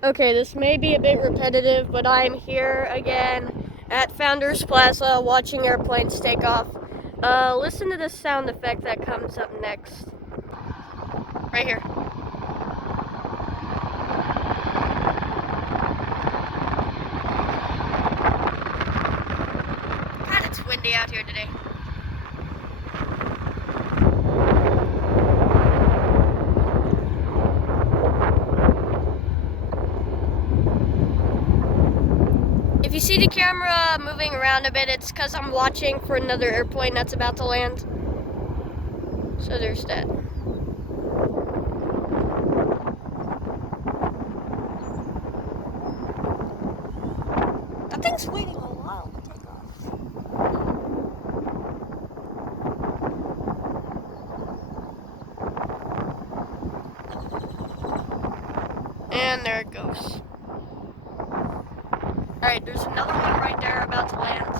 Okay, this may be a bit repetitive, but I'm here again at Founders Plaza watching airplanes take off. Listen to the sound effect that comes up next. Right here. God, it's windy out here today. If you see the camera moving around a bit, it's because I'm watching for another airplane that's about to land. So there's that. That thing's waiting a while to take off. And there it goes. Alright, there's another one right there about to land.